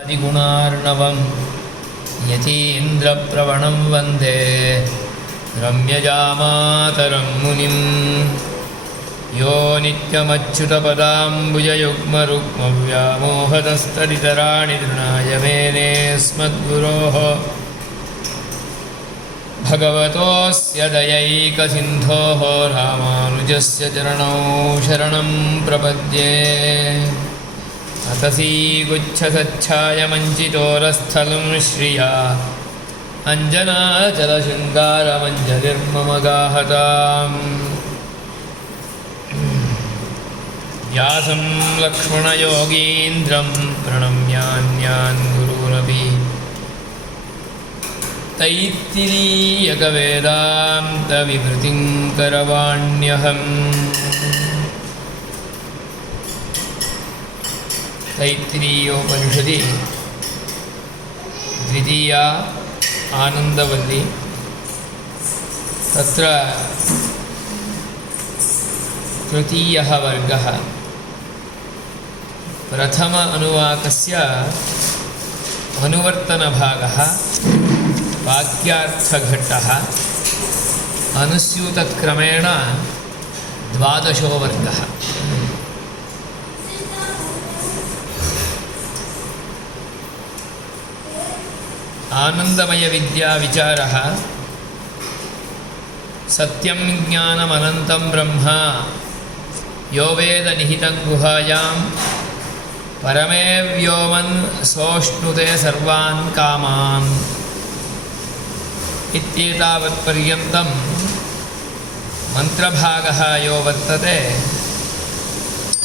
आदिगुणार्णवं यतीन्द्रप्रवणं वन्दे रम्यजामातरं मुनिं यो नित्यमच्युतपदाम्बुजयुग्मरुक्मव्यामोहतस्तदितराणि तृणाय मेनेऽस्मद्गुरोः भगवतोऽस्य दयैकसिन्धोः रामानुजस्य चरणौ शरणं प्रपद्ये। अतसीगुच्छसच्छायमञ्चितोरस्थलं श्रिया अञ्जनाचलशृङ्गारमञ्जलिर्मम गाहताम्। व्यासं लक्ष्मणयोगीन्द्रं प्रणम्यान्यान् गुरूनपि तैत्तिरीयकवेदान्तविवृतिं करवाण्यहम्। तैत्तिरीयोपनिषदि द्वितीया आनन्दवल्ली। तत्र तृतीयः वर्गः प्रथम अनुवाकस्य अनुवर्तनभागः वाक्यार्थघट्टः अनुस्यूतक्रमेण द्वादशो वर्गः। आनंदमय विद्या विचारः सत्यं ज्ञानमनन्तं ब्रह्म यो वेद निहितं गुहायां परमे व्योमन् सोऽश्नुते सर्वान् कामान् इत्येतावत्पर्यन्तं मन्त्रभागः यो वर्तते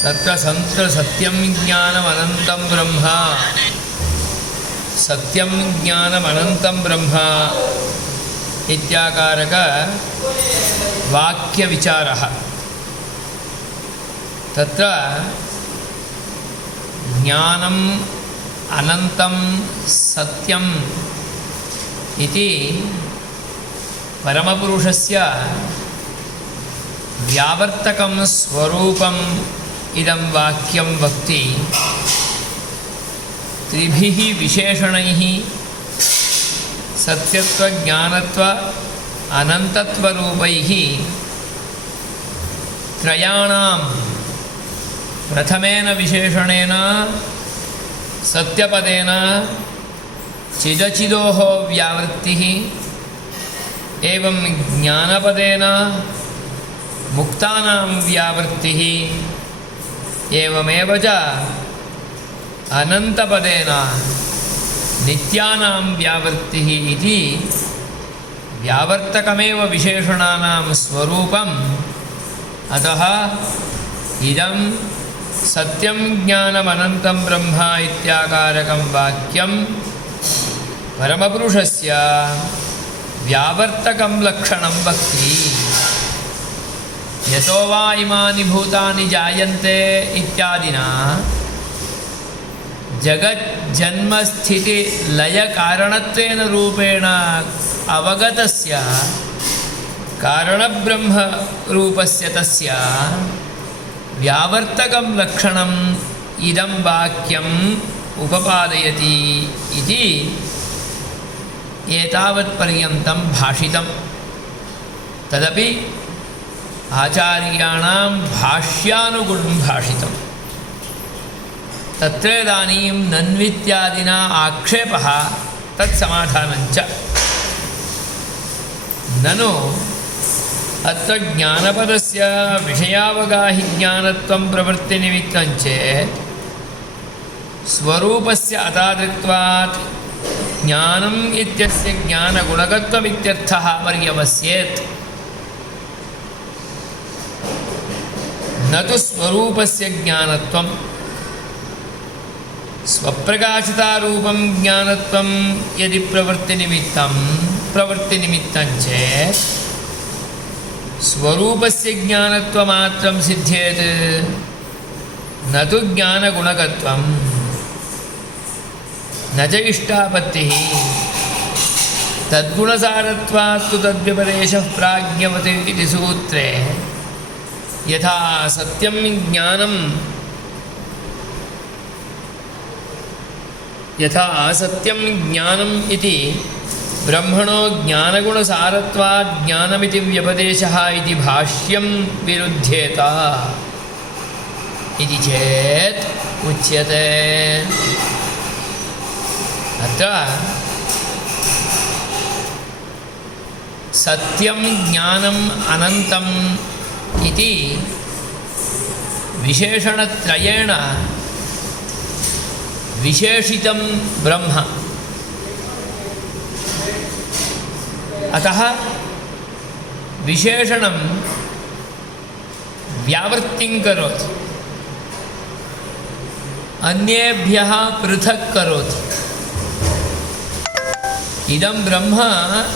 तत्र सत्यं ज्ञानमनन्तं ब्रह्म सत्यं ज्ञानमनन्तं ब्रह्म इत्याकारक वाक्यविचारः। तत्र ज्ञानम् अनन्तं सत्यम् इति परमपुरुषस्य व्यावर्तकं स्वरूपम् इदं वाक्यं वक्ति त्रिभिः विशेषणैः सत्यत्व ज्ञानत्व अनन्तत्वरूपैः त्रयाणां प्रथमेन विशेषणेन सत्यपदेन चिदचिदोः व्यावृत्तिः एवं ज्ञानपदेन मुक्तानां व्यावृत्तिः एवमेव च अनन्तपदेन नित्यानां व्यावृत्तिः इति व्यावर्तकमेव विशेषणानां स्वरूपम्। अतः इदं सत्यं ज्ञानमनन्तं ब्रह्म इत्याकारकं वाक्यं परमपुरुषस्य व्यावर्तकं लक्षणं वक्ति। यतो वा इमानि भूतानि जायन्ते इत्यादिना जगज्जन्मस्थितिलयकारणत्वेन रूपेण अवगतस्य कारणब्रह्मरूपस्य तस्य व्यावर्तकं लक्षणम् इदं वाक्यम् उपपादयति इति एतावत्पर्यन्तं भाषितं। तदपि आचार्याणां भाष्यानुगुणं भाषितं। तत्रेदानीं नन्वित्यादिना आक्षेपः तत्समाधानञ्च। ननु अत्र ज्ञानपदस्य विषयावगाहिज्ञानत्वं प्रवृत्तिनिमित्तं चेत् स्वरूपस्य अतादृक्त्वात् ज्ञानम् इत्यस्य ज्ञानगुणकत्वमित्यर्थः पर्यवस्येत्। न तु स्वरूपस्य ज्ञानत्वं। स्वप्रकाशितारूपं ज्ञानत्वं यदि प्रवृत्तिनिमित्तं चेत् स्वरूपस्य ज्ञानत्वमात्रं सिद्ध्येत्, न तु ज्ञानगुणकत्वं। न च इष्टापत्तिः। तद्गुणसारत्वात् तु तद्व्यपदेशः प्राज्ञवत् इति सूत्रे यथा सत्यं ज्ञानं यथा सत्यं ज्ञानम् इति ब्रह्मणो ज्ञानगुणसारत्वात् ज्ञानमिति व्यपदेशः इति भाष्यं विरुध्येत इति चेत् उच्यते। अत्र सत्यं ज्ञानम् अनन्तम् इति विशेषणत्रयेण विशेषितं ब्रह्म। अतः विशेषणं व्यावृत्तिं करोति, अन्येभ्यः पृथक् करोति। इदं ब्रह्म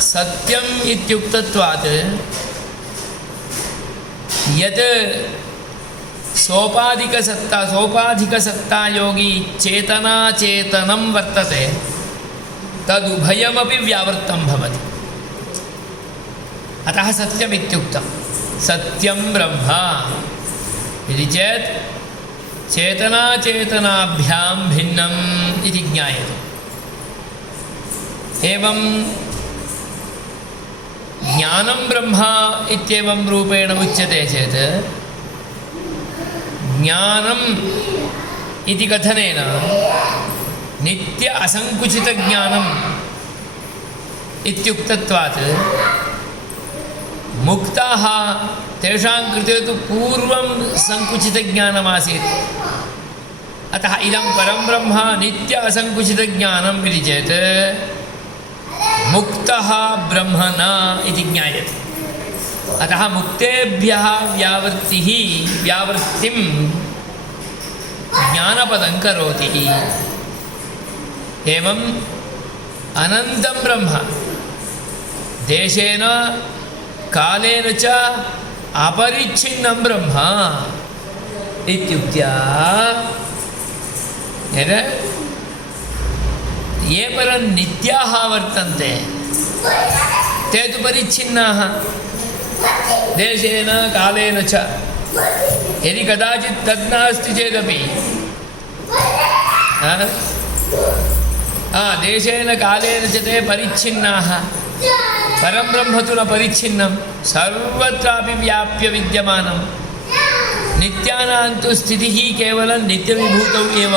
सत्यम् इत्युक्तत्वात् यत् सोपाधिकसत्तायोगी चेतनाचेतनं वर्तते तदुभयमपि व्यावृत्तं भवति। अतः सत्यम् इत्युक्तं। सत्यं ब्रह्म इति चेत् चेतनाचेतनाभ्यां भिन्नम् इति ज्ञायते। एवं ज्ञानं ब्रह्म इत्येवं रूपेण उच्यते चेत् ज्ञानम् इति कथनेन नित्य असङ्कुचितज्ञानम् इत्युक्तत्वात् मुक्ताः तेषां कृते तु पूर्वं सङ्कुचितज्ञानमासीत्। अतः इदं परं ब्रह्म नित्य असङ्कुचितज्ञानम् इति चेत् मुक्तः ब्रह्म न इति ज्ञायते। अतः मुक्तेभ्यः व्यावृत्तिं ज्ञानपदं करोति। एवम् अनन्तं ब्रह्म देशेन कालेन च अपरिच्छिन्नं ब्रह्म इत्युक्त्या ये परं नित्याः वर्तन्ते ते तु परिच्छिन्नाः देशेन कालेन च। यदि कदाचित् तद् नास्ति चेदपि देशेन कालेन च ते परिच्छिन्नाः। परं ब्रह्म तु न परिच्छिन्नं, सर्वत्रापि व्याप्य विद्यमानं। नित्यानां तु स्थितिः केवलं नित्यविभूतौ एव।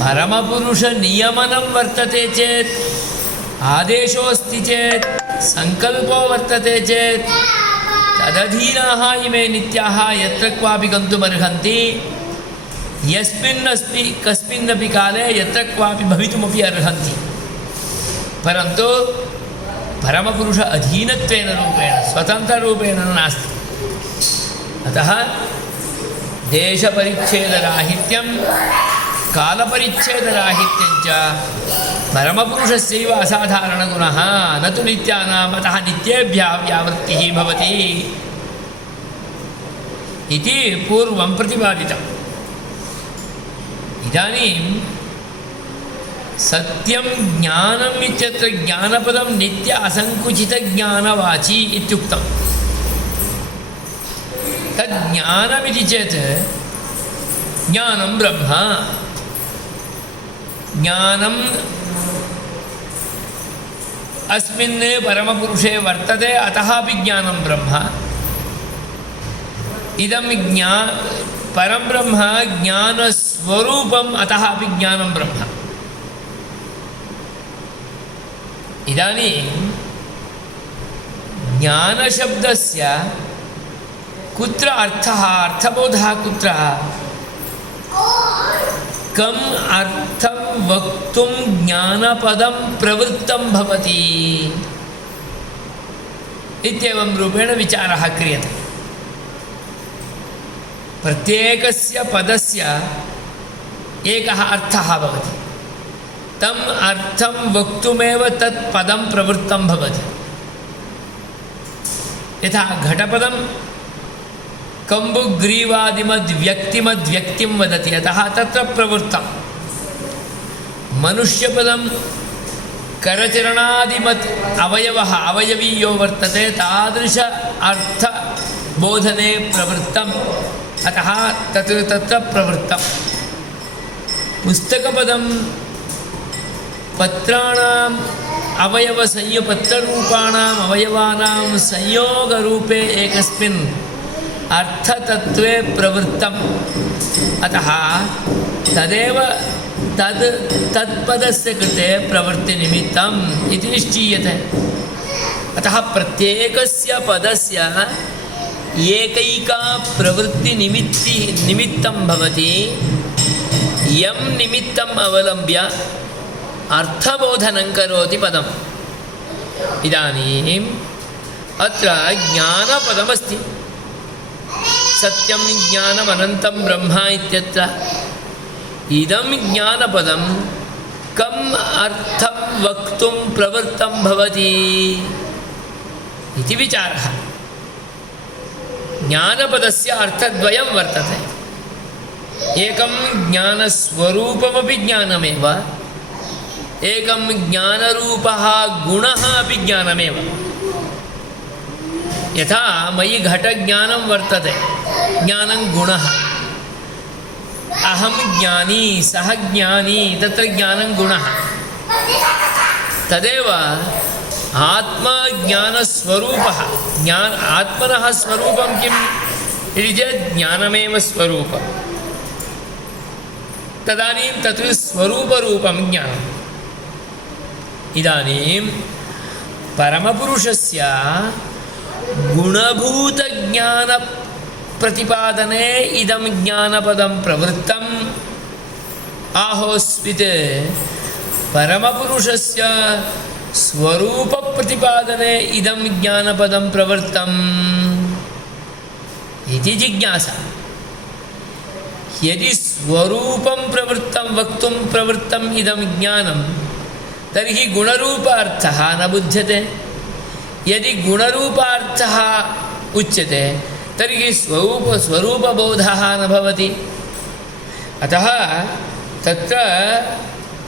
परमपुरुषनियमनं वर्तते चेत्, आदेशोऽस्ति चेत्, सङ्कल्पो वर्तते चेत् तदधीनाः इमे नित्याः यत्र क्वापि गन्तुमर्हन्ति। कस्मिन्नपि काले यत्र क्वापि भवितुमपि अर्हन्ति। परन्तु परमपुरुष अधीनत्वेन रूपेण स्वतन्त्ररूपेण नास्ति। अतः देशपरिच्छेदराहित्यं कालपरिच्छेदराहित्यं च परमपुरुषस्यैव असाधारणगुणः, न तु नित्यानाम्। अतः नित्येभ्यः व्यावृत्तिः भवति इति पूर्वं प्रतिपादितम्। इदानीं सत्यं ज्ञानम् इत्यत्र ज्ञानपदं नित्य असङ्कुचितज्ञानवाची इत्युक्तं। तद् ज्ञानमिति चेत् ज्ञानं ब्रह्म। ज्ञानम् अस्मिन् परमपुरुषे वर्तते, अतः अपि ज्ञानं ब्रह्म। इदं परं ब्रह्म ज्ञानस्वरूपम्, अतः अपि ज्ञानं ब्रह्म। इदानीं ज्ञानशब्दस्य कुत्र अर्थः, अर्थबोधः कुत्र? कम् अर्थं वक्तुं ज्ञानपदं प्रवृत्तं भवति इत्येवं रूपेण विचारः क्रियते। प्रत्येकस्य पदस्य एकः अर्थः भवति। तम् अर्थं वक्तुमेव तत् पदं प्रवृत्तं भवति। यथा घटपदं कम्बुग्रीवादिमद्व्यक्तिं वदति, अतः तत्र प्रवृत्तं। मनुष्यपदं करचरणादिमत् अवयवी यो वर्तते, तादृश अर्थबोधने प्रवृत्तम्, अतः तत्र प्रवृत्तं। पुस्तकपदं पत्राणाम् पत्ररूपाणाम् अवयवानां संयोगरूपे एकस्मिन् अर्थतत्त्वे प्रवृत्तम्। अतः तदेव तत्पदस्य कृते प्रवृत्तिनिमित्तम् इति निश्चीयते। अतः प्रत्येकस्य पदस्य एकैका प्रवृत्तिनिमित्तं भवति। यं निमित्तम् अवलम्ब्य अर्थबोधनं करोति पदम्। इदानीम् अत्र ज्ञानपदमस्ति। सत्यं ज्ञानमनन्तं ब्रह्म इत्यत्र इदं ज्ञानपदं कम् अर्थं वक्तुं प्रवृत्तं भवति इति विचारः। ज्ञानपदस्य अर्थद्वयं वर्तते। एकं ज्ञानस्वरूपमपि ज्ञानमेव, एकं ज्ञानरूपः गुणः अपि ज्ञानमेव। यथा मयि घटज्ञानं वर्तते, ज्ञानं गुणः। अहं ज्ञानी, सः ज्ञानी, तत्र ज्ञानं गुणः। तदेव आत्मा ज्ञानस्वरूपः। आत्मनः स्वरूपं किम् इति चेत् ज्ञानमेव स्वरूपम्। तदानीं तत्र स्वरूपरूपं ज्ञानम्। इदानीं परमपुरुषस्य गुणभूतज्ञानप्रतिपादने इदं ज्ञानपदं प्रवृत्तम्। आहोस्वित् परमपुरुषस्य स्वरूपप्रतिपादने इदं ज्ञानपदं प्रवृत्तम् इति जिज्ञासा। यदि स्वरूपं प्रवृत्तं वक्तुं प्रवृत्तम् इदं ज्ञानं, तर्हि गुणरूपार्थः न बुध्यते। यदि गुणरूपार्थः उच्यते तर्हि स्वरूपबोधः न भवति। अतः तत्र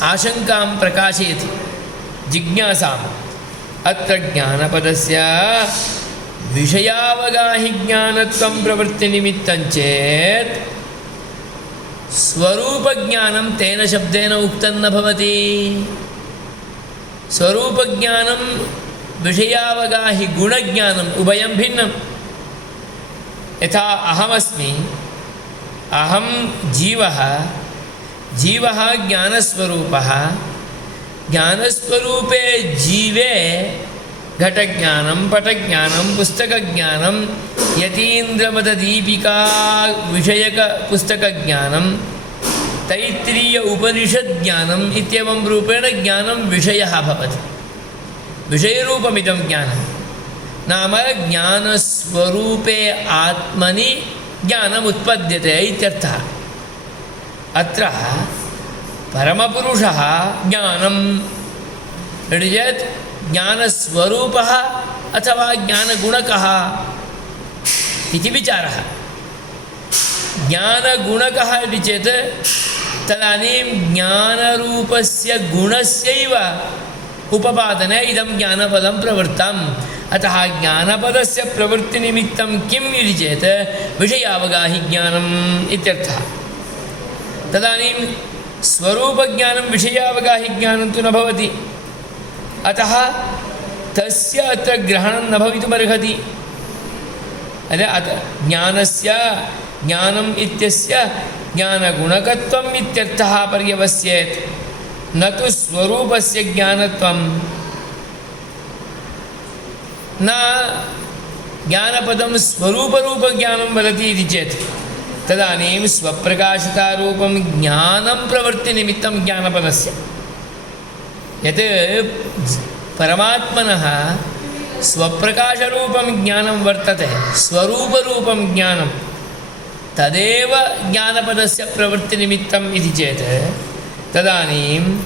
आशङ्कां प्रकाशयति, जिज्ञासाम्। अत्र ज्ञानपदस्य विषयावगाहिज्ञानत्वं प्रवृत्तिनिमित्तं चेत् स्वरूपज्ञानं तेन शब्देन उक्तं न भवति। स्वरूपज्ञानं विषयावगाहि गुणज्ञानम् उभयं भिन्नं। यथा अहमस्मि, अहं जीवः, जीवः ज्ञानस्वरूपः। ज्ञानस्वरूपे जीवे घटज्ञानं, पटज्ञानं, पुस्तकज्ञानं, यतीन्द्रमददीपिका विषयकपुस्तकज्ञानं, तैत्तिरीय उपनिषद्ज्ञानम् इत्येवं रूपेण ज्ञानं विषयः भवति। विषयरूपमिदं ज्ञानं नाम ज्ञानस्वरूपे आत्मनि ज्ञानमुत्पद्यते इत्यर्थः। अत्र परमपुरुषः ज्ञानं चेत् ज्ञानस्वरूपः अथवा ज्ञानगुणकः इति विचारः। ज्ञानगुणकः इति चेत् तदानीं ज्ञानरूपस्य गुणस्यैव उपपादने इदं ज्ञानपदं प्रवृत्तम्। अतः ज्ञानपदस्य प्रवृत्तिनिमित्तं किम् इति चेत् विषयावगाहि ज्ञानम् इत्यर्थः। तदानीं स्वरूपज्ञानं विषयावगाहि ज्ञानं तु न भवति। अतः तस्य अत्र ग्रहणं न भवितुमर्हति। ज्ञानस्य ज्ञानम् इत्यस्य ज्ञानगुणकत्वम् इत्यर्थः पर्यवस्येत्, न तु स्वरूपस्य ज्ञानत्वं। न ज्ञानपदं स्वरूपरूपज्ञानं वदति इति चेत् तदानीं स्वप्रकाशतारूपं ज्ञानं प्रवृत्तिनिमित्तं ज्ञानपदस्य। यत् परमात्मनः स्वप्रकाशरूपं ज्ञानं वर्तते, स्वरूपरूपं ज्ञानं, तदेव ज्ञानपदस्य प्रवृत्तिनिमित्तम् इति चेत् तदानीं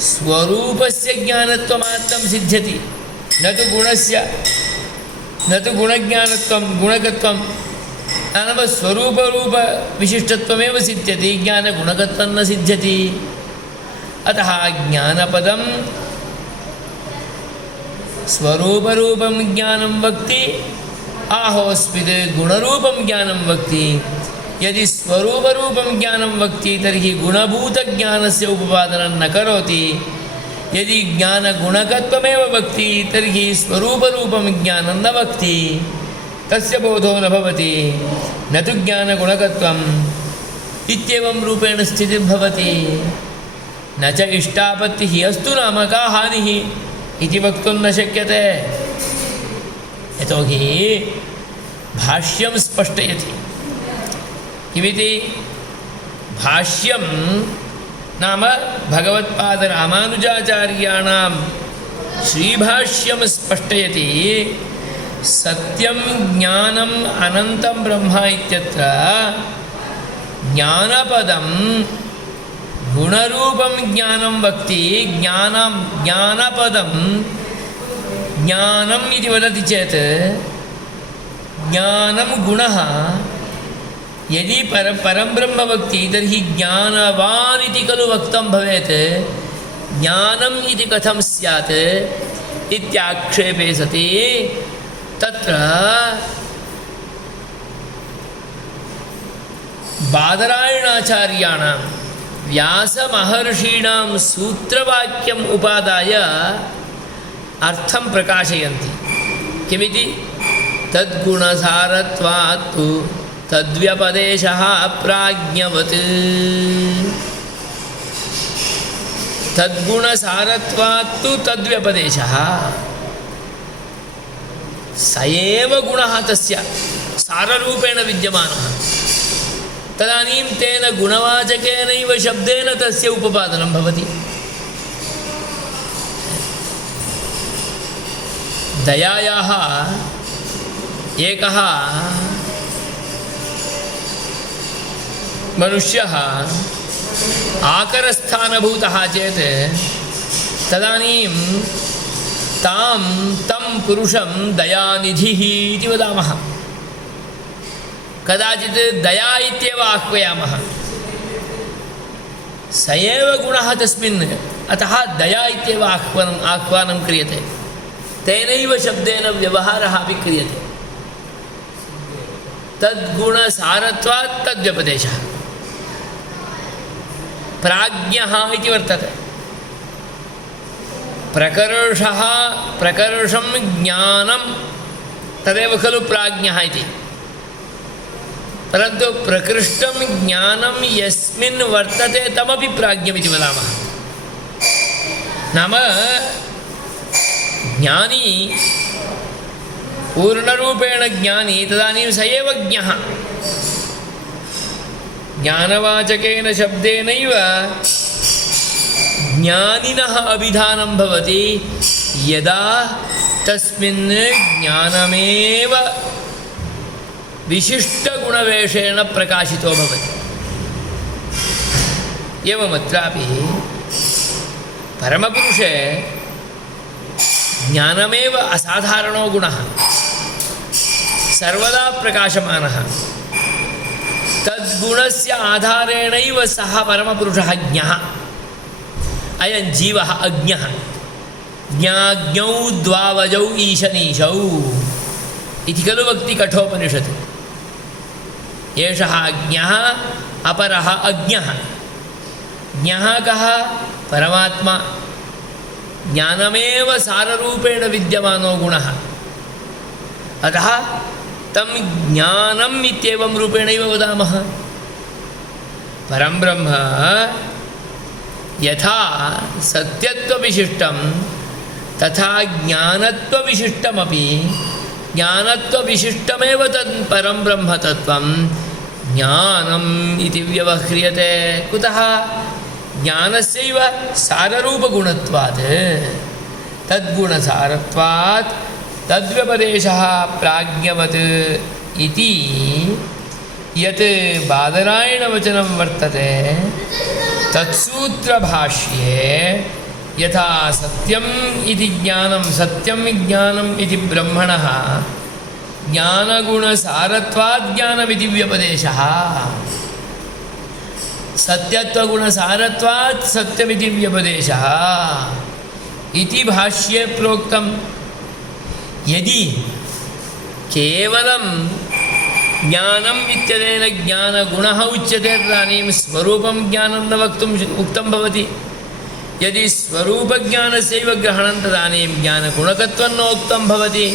स्वरूपस्य ज्ञानत्वमात्रं सिद्ध्यति, न तु गुणस्य, न तु गुणज्ञानत्वं गुणकत्वं। नाम स्वरूपरूपविशिष्टत्वमेव सिद्ध्यति, ज्ञानगुणकत्वं न सिद्ध्यति। अतः ज्ञानपदं स्वरूपरूपं ज्ञानं वक्ति, आहोस्वित् गुणरूपं ज्ञानं वक्ति। यदि स्वरूपरूपं ज्ञानं वक्ति तर्हि गुणभूतज्ञानस्य उपपादनं न करोति। यदि ज्ञानगुणकत्वमेव वक्ति तर्हि स्वरूपरूपं ज्ञानं न वक्ति, तस्य बोधो न भवति, न तु ज्ञानगुणकत्वम् इत्येवं रूपेण स्थितिर्भवति। न च इष्टापत्तिः अस्तु नाम का हानिः इति वक्तुं न शक्यते, यतोहि भाष्यं स्पष्टयति। किमिति? भाष्यं नाम भगवत्पादरामानुजाचार्याणां श्रीभाष्यं स्पष्टयति। सत्यं ज्ञानम् अनन्तं ब्रह्म इत्यत्र ज्ञानपदं गुणरूपं ज्ञानं वक्ति। ज्ञानपदं ज्ञानम् इति वदति चेत् ज्ञानं गुणः यदि परं ब्रह्म वक्ति तर्हि ज्ञानवान् इति खलु वक्तं भवेत्। ज्ञानम् इति कथं स्यात् इत्याक्षेपे सति तत्र बादरायणाचार्याणां व्यासमहर्षीणां सूत्रवाक्यम् उपादाय अर्थं प्रकाशयन्ति। किमिति? तद्गुणसारत्वात् तु तद्व्यपदेशः प्राज्ञवत्। तद्गुणसारत्वात् तु तद्व्यपदेशः, स एव गुणः तस्य साररूपेण विद्यमानः। तदानीं तेन गुणवाचकेनैव शब्देन तस्य उपपादनं भवति। दयायाः एकः मनुष्यः आकरस्थानभूतः चेत् तदानीं तं पुरुषं दयानिधिः इति वदामः। कदाचित् दया इत्येव आह्वयामः, स एव गुणः तस्मिन्, अतः दया इत्येव आह्वानं क्रियते। तेनैव शब्देन व्यवहारः अपि क्रियते। तद्गुणसारत्वात् तद्व्यपदेशः। प्राज्ञः इति वर्तते। प्रकर्षं ज्ञानं तदेव खलु प्राज्ञः इति। परन्तु प्रकृष्टं ज्ञानं यस्मिन् वर्तते तमपि प्राज्ञमिति वदामः। नाम ज्ञानी पूर्णरूपेण ज्ञानी तदानीं स एव ज्ञः। ज्ञानवाचकेन शब्देनैव ज्ञानिनः अभिधानं भवति यदा तस्मिन् ज्ञानमेव विशिष्टगुणवेषेण प्रकाशितो भवति। एवमत्रापि परमपुरुषे ज्ञानमेव असाधारणो गुणः, सर्वदा प्रकाशमानः। तद्गुणस्य आधारेणैव सः परमपुरुषः ज्ञः। अयं जीवः अज्ञः। ज्ञाज्ञौ द्वावजौ ईशनीशौ इति खलु वक्ति कठोपनिषत्। एषः ज्ञः, अपरः अज्ञः। ज्ञः कः? परमात्मा। ज्ञानमेव साररूपेण विद्यमानो गुणः। अतः तं ज्ञानम् इत्येवं रूपेणैव वदामः। परं ब्रह्म यथा सत्यत्वविशिष्टं तथा ज्ञानत्वविशिष्टमपि। ज्ञानत्वविशिष्टमेव तत् परं ब्रह्म तत्त्वं ज्ञानम् इति व्यवह्रियते। कुतः? ज्ञानस्यैव साररूपगुणत्वात्। तद्गुणसारत्वात् तद्व्यपदेशः प्राज्ञवत् इति यत् बादरायणवचनं वर्तते तत्सूत्रभाष्ये यथा सत्यम् इति ज्ञानं सत्यं ज्ञानम् इति ब्रह्मणः ज्ञानगुणसारत्वात् ज्ञानमिति व्यपदेशः। सत्यत्वगुणसारत्वात् सत्यमिति व्यपदेशः इति भाष्ये प्रोक्तं। यदि केवलं ज्ञानम् इत्यनेन ज्ञानगुणः उच्यते तदानीं स्वरूपं ज्ञानं न वक्तुम् उक्तं भवति। यदि स्वरूपज्ञानस्यैव ग्रहणं तदानीं ज्ञानगुणकत्वं नोक्तं भवति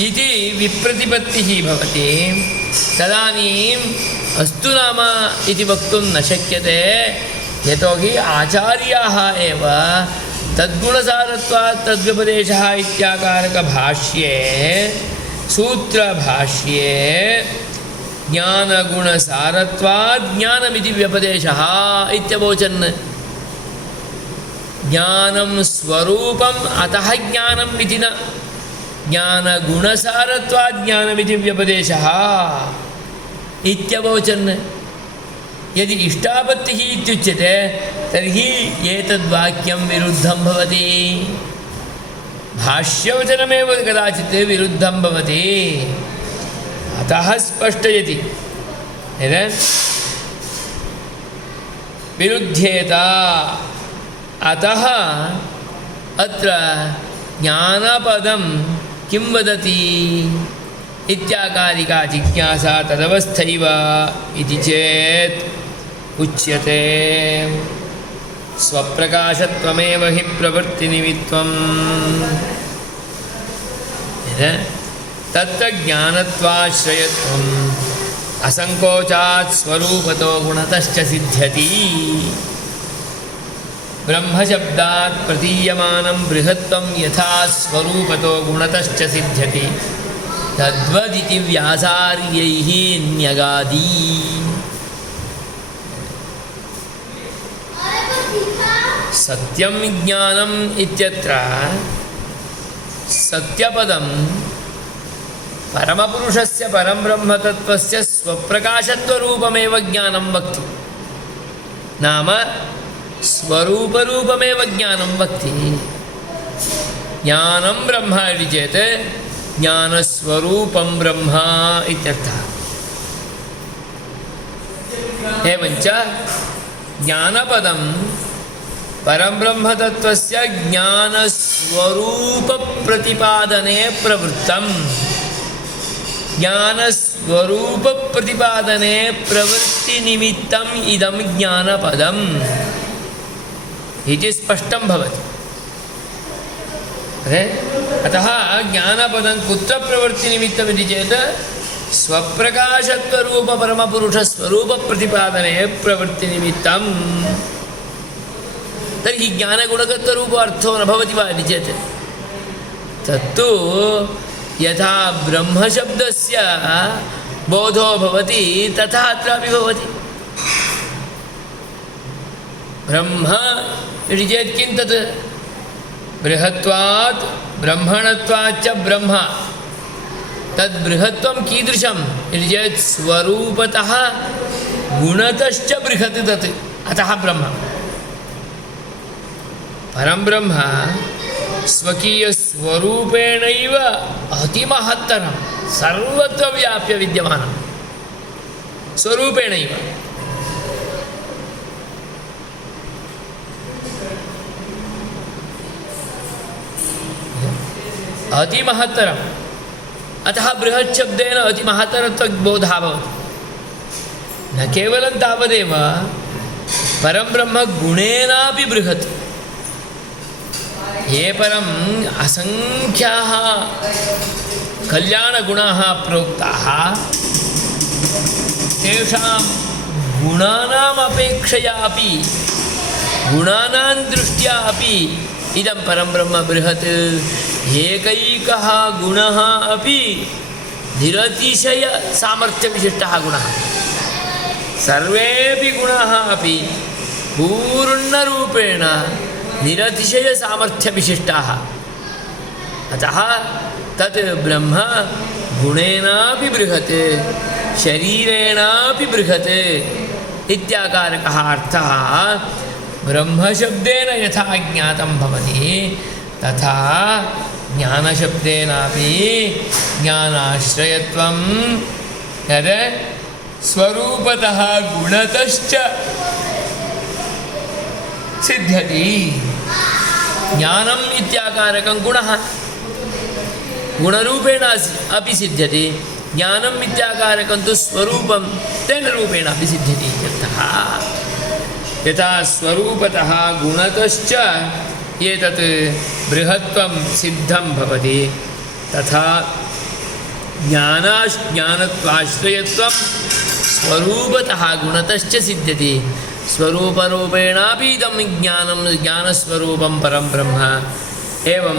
इति विप्रतिपत्तिः भवति। तदानीम् अस्तु नाम इति वक्तुं न शक्यते, यतोहि आचार्याः एव तद्गुणसारत्वात् तद्व्यपदेशः इत्याकारकभाष्ये सूत्रभाष्ये ज्ञानगुणसारत्वात् ज्ञानमिति व्यपदेशः इत्यवोचन्। ज्ञानं स्वरूपम् अतः ज्ञानम् इति न, ज्ञानगुणसारत्वात् ज्ञानमिति व्यपदेशः इत्यवोचन्। यदि इष्टापत्तिः इत्युच्यते तर्हि एतद्वाक्यं विरुद्धं भवति, भाष्यवचनमेव कदाचित् विरुद्धं भवति। अतः स्पष्टयति विरुध्येत। अतः अत्र ज्ञानपदं किं वदति इत्याकारिका जिज्ञासा तदवस्थैव इति चेत् उच्यते स्वप्रकाशत्वमेव हि प्रवृत्तिनिमित्तं तत्र ज्ञानत्वाश्रयत्वम् असंकोचात् स्वरूपतो गुणतश्च सिद्ध्यति। ब्रह्मशब्दात् प्रतीयमानं बृहत्त्वं यथा स्वरूपतो गुणतश्च सिद्ध्यति तद्वदिति व्यासार्यैः न्यगादि। सत्यं ज्ञानम् इत्यत्र सत्यपदं परमपुरुषस्य परब्रह्मतत्त्वस्य स्वप्रकाशत्वरूपमेव ज्ञानं वक्ति, नाम स्वरूपरूपमेव ज्ञानं वक्ति। ज्ञानं ब्रह्म इति चेत् ज्ञानस्वरूपं ब्रह्म इत्यर्थः। एवञ्च ज्ञानपदं परब्रह्मतत्त्वस्य ज्ञानस्वरूपप्रतिपादने प्रवृत्तम्। ज्ञानस्वरूपप्रतिपादने प्रवृत्तिनिमित्तम् इदं ज्ञानपदम् इति स्पष्टं भवति। अतः ज्ञानपदं कुत्र प्रवृत्तिनिमित्तमिति चेत् स्वप्रकाशत्वरूपपरमपुरुषस्वरूपप्रतिपादने प्रवृत्तिनिमित्तम्। तर्हि ज्ञानगुणकत्वरूपो अर्थो न भवति वा इति चेत् तत्तु यथा ब्रह्मशब्दस्य बोधो भवति तथा अत्रापि भवति। ब्रह्म इति चेत् किं तत्? बृहत्वात् ब्रह्मणत्वाच्च ब्रह्म। तद् बृहत्वं कीदृशम् इति चेत् स्वरूपतः गुणतश्च बृहत् तत्, अतः ब्रह्म। परं ब्रह्म स्वकीयस्वरूपेणैव अतिमहत्तरं सर्वत्र व्याप्य विद्यमानं स्वरूपेणैव। अतिमहत्तरम्, अतः बृहत् शब्देन अतिमहत्तरत्वबोधः भवति। न केवलं तावदेव, परं ब्रह्म गुणेनापि बृहत्। ये परम् असंख्याः कल्याणगुणाः प्रोक्ताः तेषां गुणानाम् अपेक्षया अपि गुणानां दृष्ट्या अपि इदं परं ब्रह्म बृहत्। एकैकः गुणः अपि निरतिशय सामर्थ्यविशिष्टः गुणः। सर्वेपि गुणाः अपि पूर्णरूपेण निरतिशय सामर्थ्यविशिष्टाः। अतः तत् ब्रह्म गुणेनापि बृहत् शरीरेणापि बृहत् इत्याकारकः अर्थः ब्रह्मशब्देन यथा ज्ञातं भवति तथा ज्ञानशब्देनापि ज्ञानाश्रयत्वं यद् स्वरूपतः गुणतश्च सिद्ध्यति। ज्ञानम् इत्याकारकं गुणः गुणरूपेण अपि सिद्ध्यति, ज्ञानम् इत्याकारकं तु स्वरूपं तेन रूपेण अपि सिद्ध्यति इत्यर्थः। यथा स्वरूपतः गुणतश्च एतत् बृहत्त्वं सिद्धं भवति तथा ज्ञानत्वाश्रयत्वं स्वरूपतः गुणतश्च सिद्ध्यति। स्वरूपरूपेणापि इदं ज्ञानस्वरूपं परं ब्रह्म एवं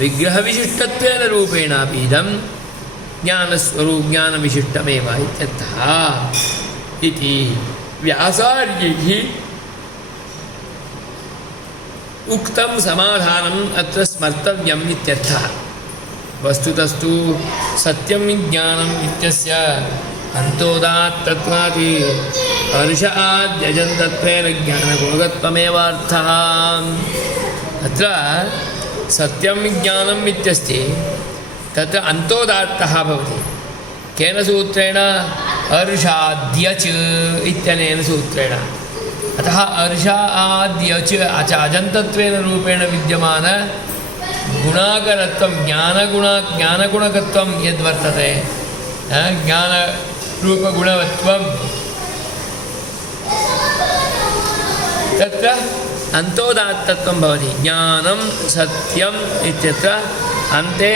विग्रहविशिष्टत्वेन रूपेणापि इदं ज्ञानविशिष्टमेव इत्यर्थः इति व्यासार्यैः उक्तं समाधानम् अत्र स्मर्तव्यम् इत्यर्थः। वस्तुतस्तु सत्यं ज्ञानम् इत्यस्य अन्तोदात्तत्वात् हर्ष आद्यजन्तत्वेन ज्ञानगुणगत्वमेव अर्थः। अत्र सत्यं ज्ञानम् इत्यस्ति तत्र अन्तोदात्तः भवति। केन सूत्रेण? हर्षाद्यच इत्यनेन सूत्रेण। अतः हर्षाद्यच अजन्तत्वेन रूपेण विद्यमान गुणाकरत्वं ज्ञानगुणकत्वं यद्वर्तते ज्ञानरूपगुणवत्वं तत्र अन्तोदात्तत्वं भवति। ज्ञानं सत्यम् इत्यत्र अन्ते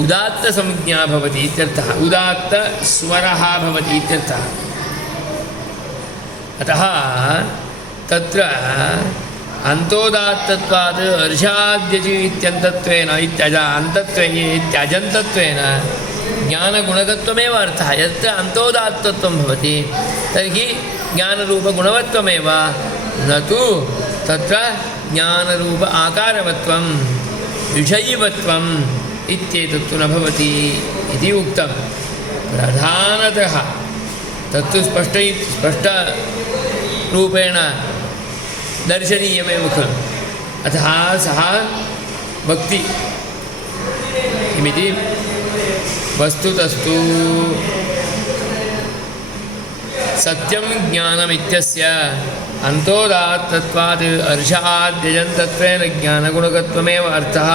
उदात्तसंज्ञा भवति इत्यर्थः। उदात्तस्वरः भवति इत्यर्थः। अतः तत्र अन्तोदात्तत्वात् हर्षाद्यचि इत्यन्तत्वेन इत्यजन्तत्वेन ज्ञानगुणकत्वमेव अर्थः। यत्र अन्तोदात्तत्वं भवति तर्हि ज्ञानरूपगुणवत्वमेव न तु तत्र ज्ञानरूप आकारवत्वं विषयिवत्वम् इत्येतत्तु न भवति इति उक्तं। प्रधानतः तत्तु स्पष्टरूपेण दर्शनीयमेव खलु। अतः सः वक्ति किमिति वस्तुतस्तु सत्यं ज्ञानमित्यस्य अन्तोदात्तत्वात् हर्षाद्यजन्तत्वेन ज्ञानगुणकत्वमेव अर्थः।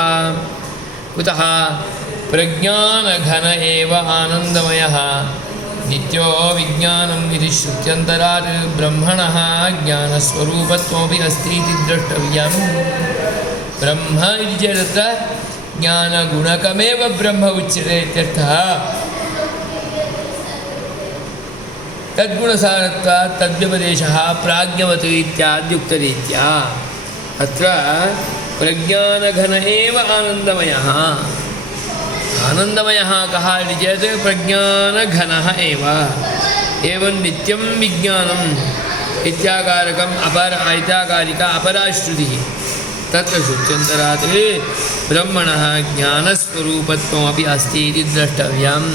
कुतः? प्रज्ञानघन एव आनन्दमयः नित्यो विज्ञानम् इति श्रुत्यन्तरात् ब्रह्मणः ज्ञानस्वरूपत्वमपि अस्ति इति द्रष्टव्यं। ब्रह्म इति चेत् ज्ञानगुणकमेव ब्रह्म उच्यते इत्यर्थः। तद्गुणसारत्वात् तद्व्यपदेशः प्राज्ञवत् इत्याद्युक्तरीत्या अत्र प्रज्ञानघन एव आनन्दमयः। आनन्दमयः कः इति चेत् प्रज्ञानघनः एव। एवं नित्यं विज्ञानम् इत्याकारकम् इत्याकारिका अपराश्रुतिः तत्र श्रुत्यन्तरात् ब्रह्मणः ज्ञानस्वरूपत्वमपि अस्ति इति द्रष्टव्यम्।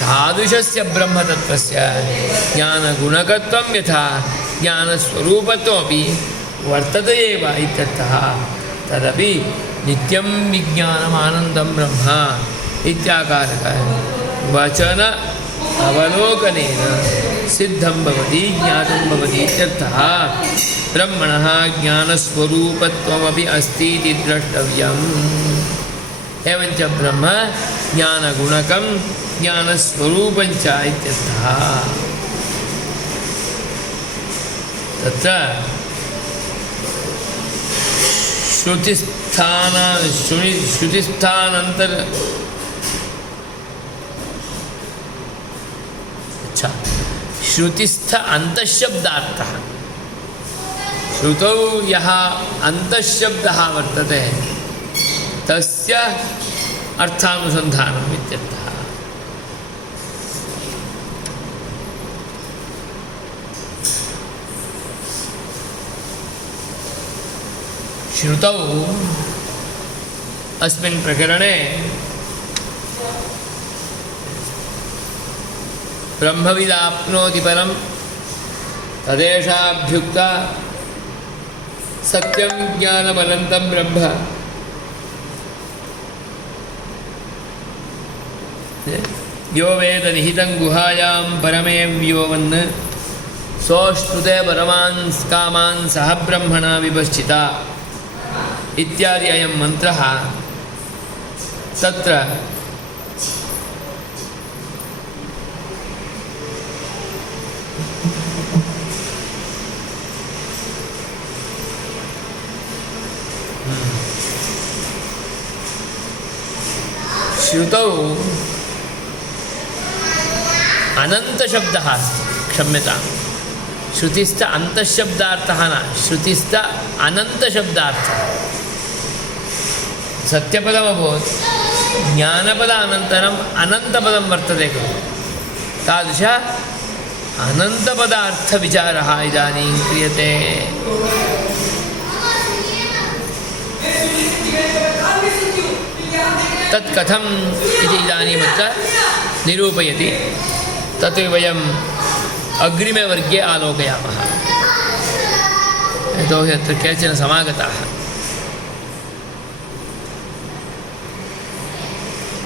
तादृशस्य ब्रह्मतत्त्वस्य ज्ञानगुणकत्वं यथा ज्ञानस्वरूपत्वमपि वर्तते एव इत्यर्थः। तदपि नित्यं विज्ञानमानन्दं ब्रह्म इत्याकारक वचन अवलोकनेन सिद्धं भवति ज्ञातं भवति इत्यर्थः। ब्रह्मणः ज्ञानस्वरूपत्वमपि अस्ति इति द्रष्टव्यम्। एवञ्च ब्रह्म ज्ञानगुणकं ज्ञानस्वरूपञ्च इत्यर्थः। तत्र श्रुतिस्थानान्तर श्रुतिस्थ अन्तःशब्दार्थः। श्रुतौ यः अन्तःशब्दः वर्तते तस्य अर्थानुसन्धानम् इत्यर्थः। श्रुतौ अस्मिन् प्रकरणे ब्रह्मविदाप्नोति परं तदेषाभ्युक्ता सत्यं ज्ञानमनन्तं ब्रह्म यो वेद निहितं गुहायां परमे व्योमन् सोऽश्नुते परमान् कामान् सह ब्रह्मणा विपश्चिता इत्यादि अयं मन्त्रः तत्र श्रुतौ अनन्तशब्दः अस्ति, क्षम्यतां, श्रुतिस्थ अन्तःशब्दार्थः न, श्रुतिस्थ अनन्तशब्दार्थः। सत्यपदमभवत्, ज्ञानपदानन्तरम् अनन्तपदं वर्तते खलु, तादृश अनन्तपदार्थविचारः इदानीं क्रियते। तत् कथम् इति इदानीमत्र निरूपयति, तत् वयम् अग्रिमे वर्गे आलोकयामः। यतोहि अत्र केचन समागताः।